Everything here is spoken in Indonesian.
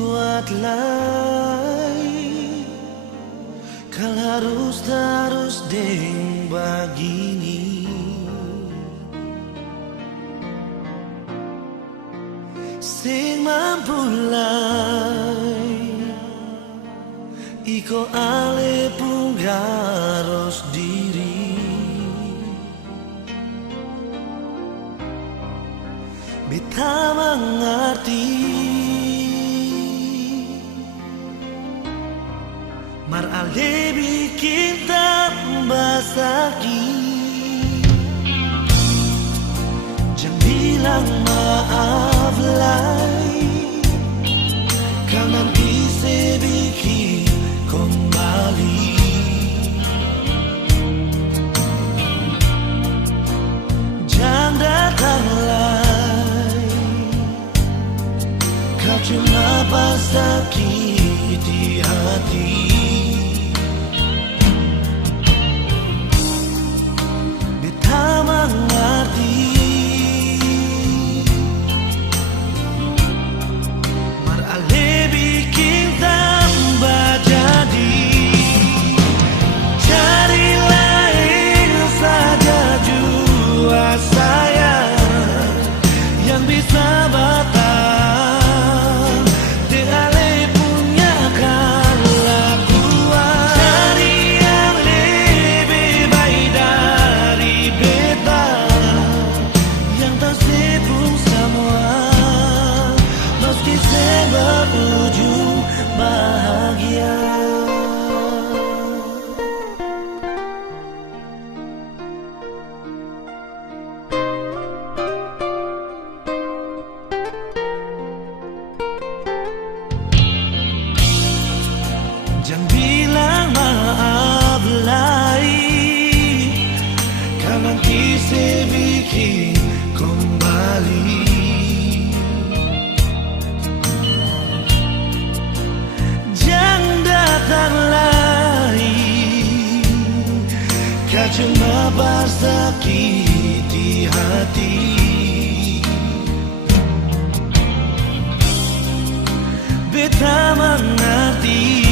buatlah kal harus terus deng begini. Sing mampulai iko ale punggaros diri. Beta mengerti mar ale bikin tambah sakit. Jangan bilang maaf lagi, kau nanti saya bikin kembali. Jangan datang lagi, kau cuma pas sakiti hati. Beta mengerti mar ale bikin tambah jadi. Cari lain saja jua saya yang bisa batang de ale punya kelakuan. Cari yang lebih baik dari beta yang tak sibuk semua, meski saya berujung bahagia. Jangan bilang maaf lagi, kau nanti saya bikin kembali. Jangan datang lagi, kau cuma bersakiti hati. Beta mengerti